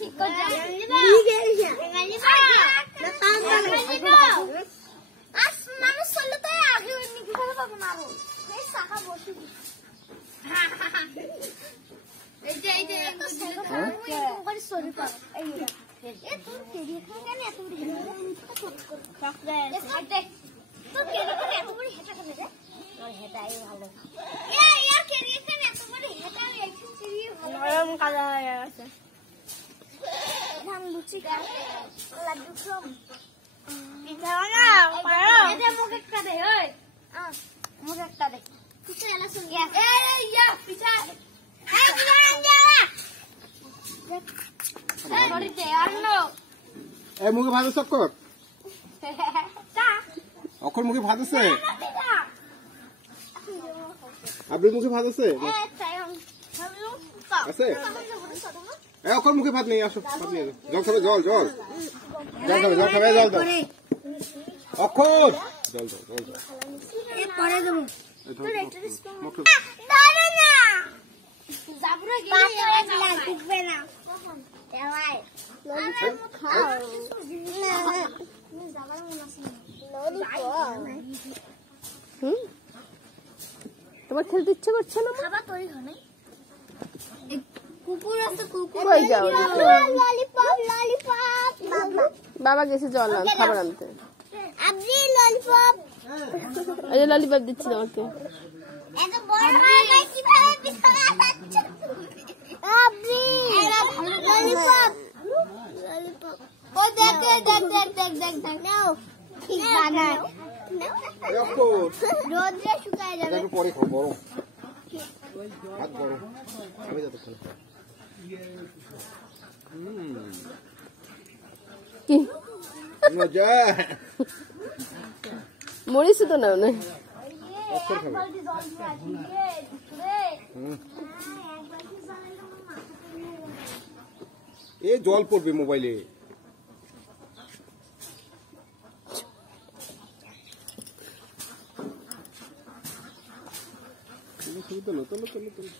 ঠিক করে যা মানুষ চললে তো আগে কিভাবে পাবো না আরো এই শাখা বসে এই যে সরি পাবো এই এ তোর কেডি খান কেন এত বড় চকলেট তোর কেডি খান এত বড় হেটা কেন রে তোর হেটাই ভালো এ यार কেডি খান এত বড় হেটা একটু চিড়ি ভালো নরম কালা হয়ে গেছে ধান লুচি খা লাড্ডু খাম পিঠা না পারো এতে মুখ একটা দে ওই মুখ একটা দে পিঠা এলা শুন গিয়া এই ইয়া পিঠা এই পিঠা আনজা বড়ি দে আনো এ মুখে ভাত চক্কর তা অক্ষর মুখে ভাত আছে আব্দুল মুখে ভাত আছে আছে এ অক্ষর মুখে ভাত নেই আসো ভাত নিয়ে জল খাবে জল জল জল খাবে জল দাও অক্ষর জল দাও জল দাও এ পরে দেব তোর একটা মুখে দাঁড়া না জাবরা গিয়ে লাগবে না এলাই ললিপপ খাও না জাবরা মনে আছে ললিপপ তোমার খেলতে ইচ্ছে করছে না খাবার তৈরি হয় না কুকুর আছে কুকুর কই যাও ললিপপ ললিপপ বাবা গেছে জল আনতে খাবার আনতে আবজি ললিপপ এই যে ললিপপ দিচ্ছি তোমাকে এত বড় মাছ কিভাবে পিছনে আসছে আবজি ললিপপ ললিপপ ও দেখ নাও ঠিক বানায় এ অক্ষর রোদে শুকায় যাবে একটু পরে খাও গরম ভাত গরম খাবে যতক্ষণ কি মজা মরিস তো না না অক্ষর খাবে এ জল পড়বে মোবাইলে তোলো তোলো তোলো তোলো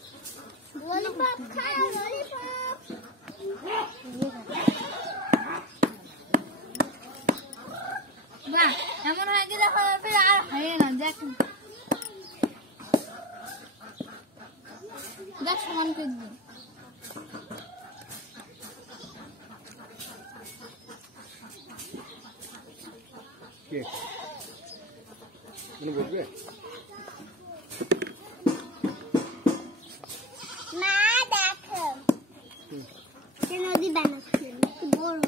ললিপপ খাও ললিপপ না এমন হয়ে গেলে হবে আর হয় না দেখ দেখ সমান করে দিন কে মনে বলবে মা দেখো নদী বানাচ্ছে বড়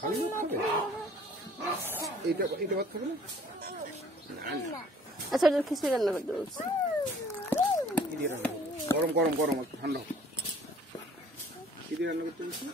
খালি ভাত খাবে এটা ভাত খাবে না আচ্ছা খিচুড়ি রান্না করতে বলছি গরম গরম গরম একটু ঠান্ডা কি দিয়ে রান্না করতে বলছি